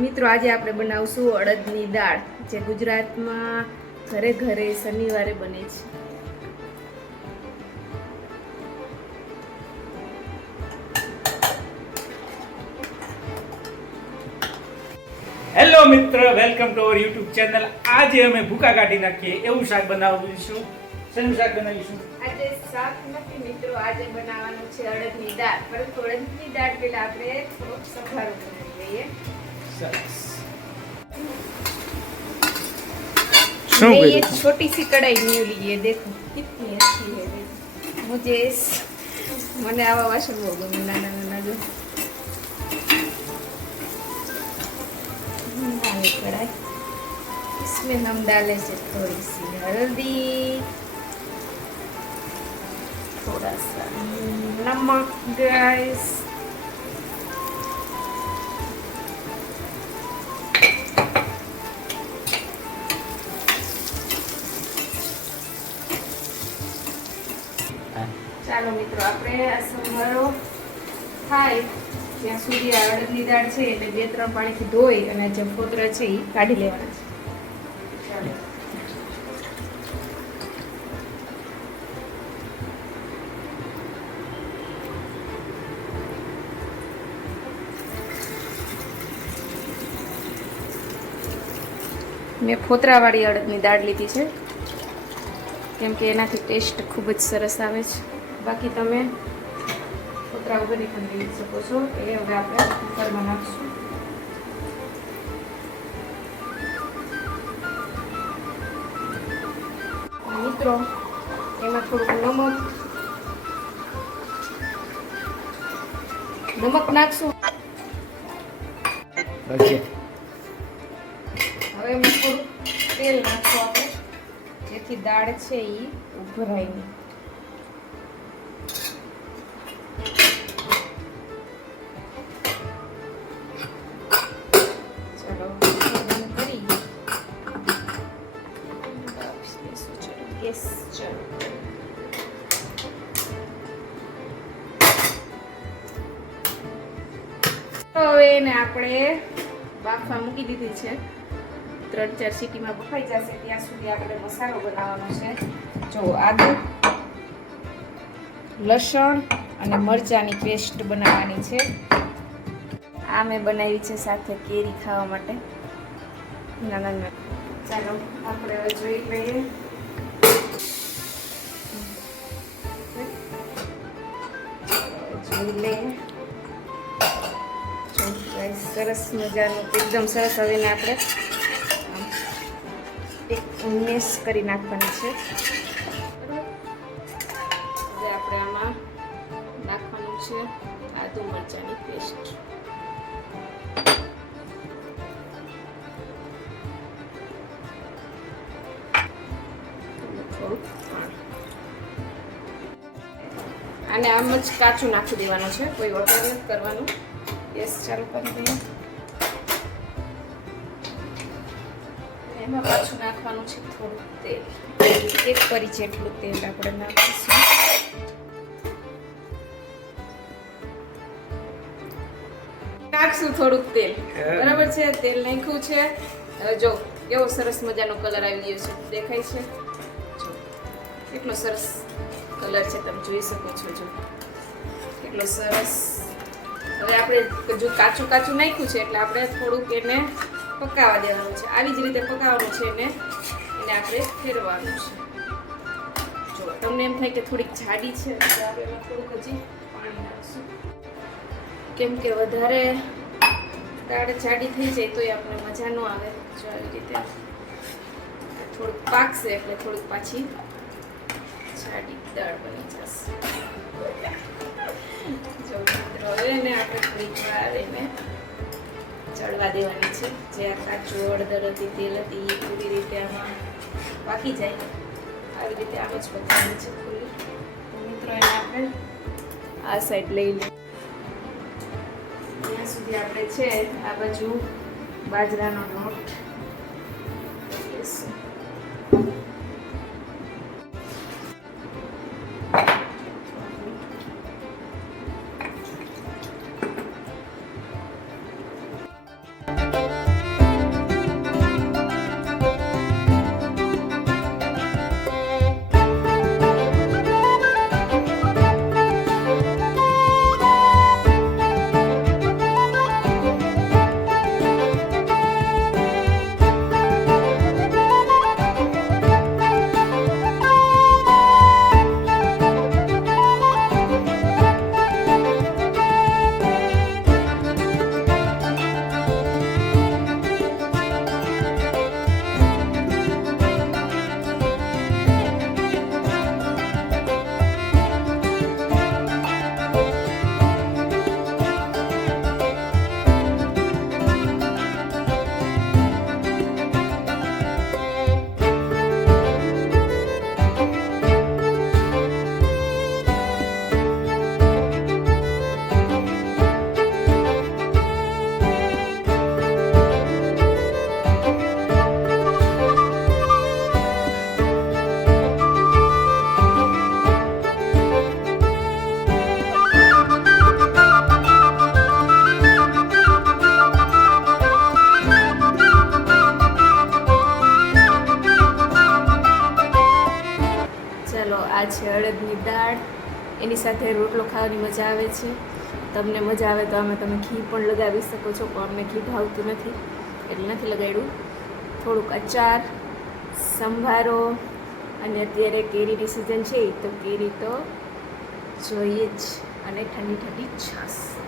મિત્રો આજે આપણે બનાવશું અડદની દાળ જે ગુજરાતમાં ઘરે ઘરે શનિવારે બને છે. હેલો મિત્ર. Welcome to our YouTube channel આજે અમે ભૂકા કાઢી નાખીએ એવું શાક બનાવીશું. શેનું શાક બનાવીશું? આજે શાક નથી મિત્રો આજે બનાવવાનું છે અડદની દાળ. પરંતુ અડદની દાળ પહેલા આપણે થોડોક સફારો બનાવી લઈએ. સરસ मैं ये छोटी सी कढ़ाई न्यू ली है देखो कितनी अच्छी है देखो। मुझे इस- મને આવા વાસણ બહુ ગમે નાના નાના જો ये कढ़ाई इसमें हम डाले से थोड़ी सी हल्दी थोड़ा सा नमक गाइस ચાલો મિત્રો, આપણે આ સંભારો થાય ત્યાં સુધી આ અડદની દાળ છે એટલે બે ત્રણ પાણીથી ધોઈ અને જે ફોતરા છે એ કાઢી લેવાના છે. મેં ફોતરાવાળી અડદની દાળ લીધી છે. કેમ કે એનાથી ટેસ્ટ ખૂબ જ સરસ આવે છે. બાકી તમે ફોતરા વગરની પણ લઈ શકો છો. એ હવે આપણે કુકરમાં નાખશું મિત્રો એમાં થોડુંક નમક નમક નાખશું. હવે એમાં થોડું તેલ નાખશું આપણે. જેથી દાળ છે એ ઉભરાય નહીં. હવે એને આપણે બાફવા મૂકી દીધી છે. ત્રણ ચાર સીટીમાં બફાઈ જશે ત્યાં સુધી આપણે મસાલો બનાવવાનો છે. જો આદુ, લસણ અને મરચાંની પેસ્ટ બનાવવાની છે. આ મેં બનાવી છે સાથે કેરી ખાવા માટે. નાના નાના. ચાલો, આપણે જોઈ લઈએ. જોઈ લઈએ. સરસ મજાનું, એકદમ સરસ હવે આપણે એક મેસ કરી નાખવાની છે. છે. આદુ મરચાંની પેસ્ટ. આને આમ જ કાચું નાખી દેવાનું છે. કોઈ વઘાર નથી કરવાનું. ગેસ ચાલુ કરી દઈએ. એમાં પાછું નાખવાનું છે થોડુંક તેલ. એક પરી જેટલું તેલ આપણે નાખીશું. નાખશું થોડુંક તેલ. બરાબર છે? તેલ નાખ્યું છે. જો કેવો સરસ મજાનો કલર આવી ગયો છે. દેખાય છે? જો કેટલો સરસ કલર છે તમે જોઈ શકો છો જો. કેટલો સરસ. હવે આપણે જો કાચું કાચું નાખ્યું છે એટલે આપણે થોડુંક એને પકાવવા દેવાનું છે. આવી જ રીતે પકાવવાનું છે એને. એને આપણે ફેરવાનું છે. જો તમને એમ થાય કે થોડીક જાડી છે તો આપણે થોડુંક હજી પાણી નાખશું. કેમ કે વધારે દાળ જાડી થઈ જાય તો આપણે મજા ન આવે જો આવી રીતે. થોડુંક પાકશે એટલે થોડીક પાછી જાડી દાળ બની જશે. જો મિત્રો, હવે એને આપણે થોડીક વાર એને ચડવા દેવાની છે. જે આ કાચું હળદર હતી, તેલ હતી, એ પૂરી રીતે આમાં પાકી જાય. આવી રીતે આમ જ પકાવવાની છે પૂરી. મિત્રો, એને આપણે આ સાઈડ લઈ લઈએ. ત્યાં સુધી આપણે છે. આ બાજુ બાજરાનો લોટ આ છે, અડદની દાળ, એની સાથે રોટલો ખાવાની મજા આવે છે. તમને મજા આવે તો આમાં તમે ઘી પણ લગાવી શકો છો, પણ અમને ઘી ભાવતું નથી, એટલે નથી લગાડ્યું. થોડુંક અચાર, સંભારો, અને અત્યારે કેરીની સિઝન છે, તો કેરી તો જોઈએ જ, અને ઠંડી ઠંડી છાશ.